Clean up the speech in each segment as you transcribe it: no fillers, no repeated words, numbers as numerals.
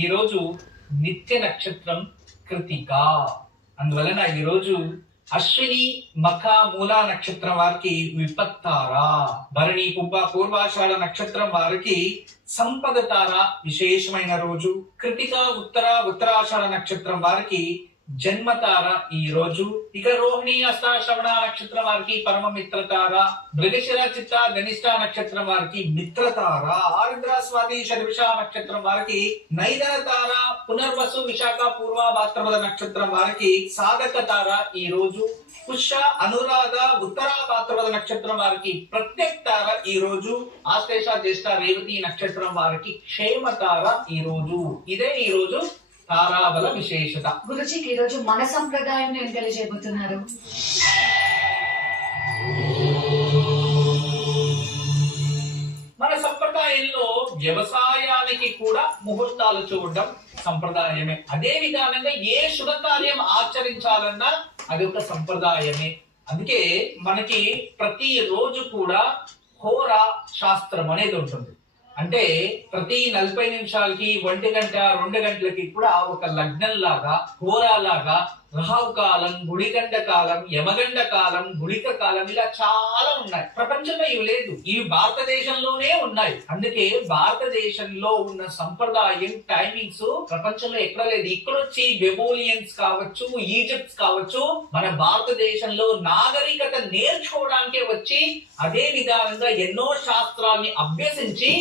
ఈ రోజు నిత్య నక్షత్రం కృతిక. అందువలన ఈ రోజు అశ్విని మఖ మూల నక్షత్రం వారికి విపత్తార, భరణి పుబ్బ పూర్వాషాఢ నక్షత్రం వారికి సంపద తార విశేషమైన రోజు. కృతిక ఉత్తరాషాఢ నక్షత్రం వారికి జన్మతార ఈ రోజు. ఇక రోహిణి హస్త శ్రవణ నక్షత్రం వారికి పరమ మిత్రతార, మృగశిర చిత్త ధనిష్ట నక్షత్రం వారికి మిత్రతార, ఆరుద్ర స్వాతి శర్విష నక్షత్రం వారికి నైదన తార, పునర్వసు విశాఖ పూర్వ భాద్రపద నక్షత్రం వారికి సాధక తార ఈ రోజు. పుష్య అనురాధ ఉత్తర భాద్రపద నక్షత్రం వారికి ప్రత్యక్ తార ఈ రోజు. ఆశ్లేష జ్యేష్ఠ రేవతి నక్షత్రం వారికి క్షేమ తార ఈ రోజు. ఇదే ఈ రోజు తారాబల విశేషత. గురుజీకి ఈ రోజు మన సంప్రదాయం ఏం తెలియజేయబోతున్నారు? మన సంప్రదాయంలో వ్యవసాయానికి కూడా ముహూర్తాలు చూడడం సంప్రదాయమే. అదే విధానంగా ఏ శుభకార్యం ఆచరించాలన్నా అది ఒక సంప్రదాయమే. అందుకే మనకి ప్రతి రోజు కూడా హోరా శాస్త్రం అనేది ఉంటుంది. అంటే ప్రతి 40 నిమిషాలకి 1 గంట 2 గంటలకి కూడా ఒక లగ్నం లాగా, హోరా లాగా, రాహు కాలం, గుళిగండ కాలం, యమగండ కాలం, గుళిక కాలం, ఇలా చాలా ఉన్నాయి. ప్రపంచంలో ఇవి లేదు, ఇవి భారతదేశంలోనే ఉన్నాయి. అందుకే భారతదేశంలో ఉన్న సంప్రదాయం టైమింగ్స్ ప్రపంచంలో ఎక్కడ లేదు. ఇక్కడ వచ్చి బెబోలియన్స్ కావచ్చు, ఈజిప్ట్స్ కావచ్చు, మన భారతదేశంలో నాగరికత నేర్చుకోవడానికే వచ్చి అదే విధానంగా ఎన్నో శాస్త్రాల్ని అభ్యసించి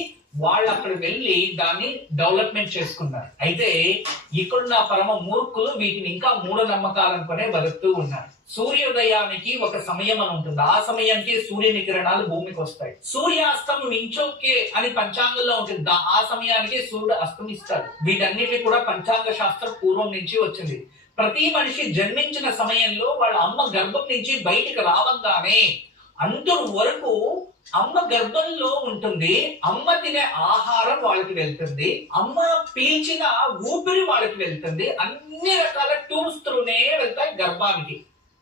వాళ్ళు అక్కడ వెళ్ళి దాన్ని డెవలప్మెంట్ చేసుకున్నారు. అయితే ఇక్కడున్న పరమ మూర్ఖులు వీటిని ఇంకా మూఢనమ్మకాలనుకునే బతుకుతూ ఉన్నారు. సూర్యోదయానికి ఒక సమయం అని ఉంటుంది. ఆ సమయానికి సూర్యుని కిరణాలు భూమికి వస్తాయి. సూర్యాస్తం మించోకే అని పంచాంగంలో ఉంటుంది. ఆ సమయానికి సూర్యుడు అస్తమిస్తాడు. వీటన్నిటి కూడా పంచాంగ శాస్త్రం పూర్వం నుంచి వచ్చింది. ప్రతి మనిషి జన్మించిన సమయంలో వాళ్ళ అమ్మ గర్భం నుంచి బయటికి రావంగానే అంతరు వరకు అమ్మ గర్భంలో ఉంటుంది. అమ్మ తినే ఆహారం వాళ్ళకి వెళ్తుంది, అమ్మ పీల్చిన ఊపిరి వాళ్ళకి వెళ్తుంది. అన్ని రకాల టూల్స్ త్రూనే వెళ్తాయి గర్భానికి.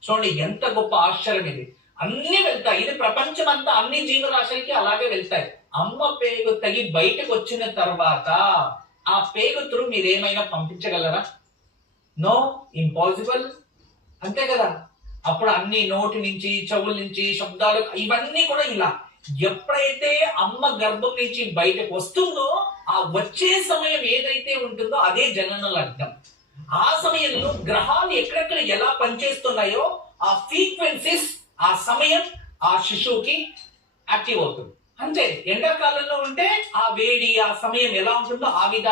చూడండి ఎంత గొప్ప ఆశ్చర్యం ఇది. అన్ని వెళ్తాయి. ఇది ప్రపంచం అంతా అన్ని జీవరాశులకి అలాగే వెళ్తాయి. అమ్మ పేగు తగి బయటకు వచ్చిన తర్వాత ఆ పేగు త్రూ మీరేమైనా పంపించగలరా? No, impossible. అంతే కదా. అప్పుడు అన్ని నోటి నుంచి, చెవుల నుంచి, శబ్దాలు ఇవన్నీ కూడా ఇలా. ఎప్పుడైతే అమ్మ గర్భం నుంచి బయటకు వస్తుందో ఆ వచ్చే సమయం ఏదైతే ఉంటుందో అదే జనన లగ్నం. ఆ సమయంలో గ్రహాలు ఎక్కడెక్కడ ఎలా పనిచేస్తున్నాయో ఆ ఫ్రీక్వెన్సీస్ ఆ సమయం ఆ శిశువుకి యాక్టివ్ అవుతుంది. అంతే. ఎండాకాలంలో ఉంటే ఆ వేడి ఆ సమయం ఎలా ఉంటుందో ఆ విధానం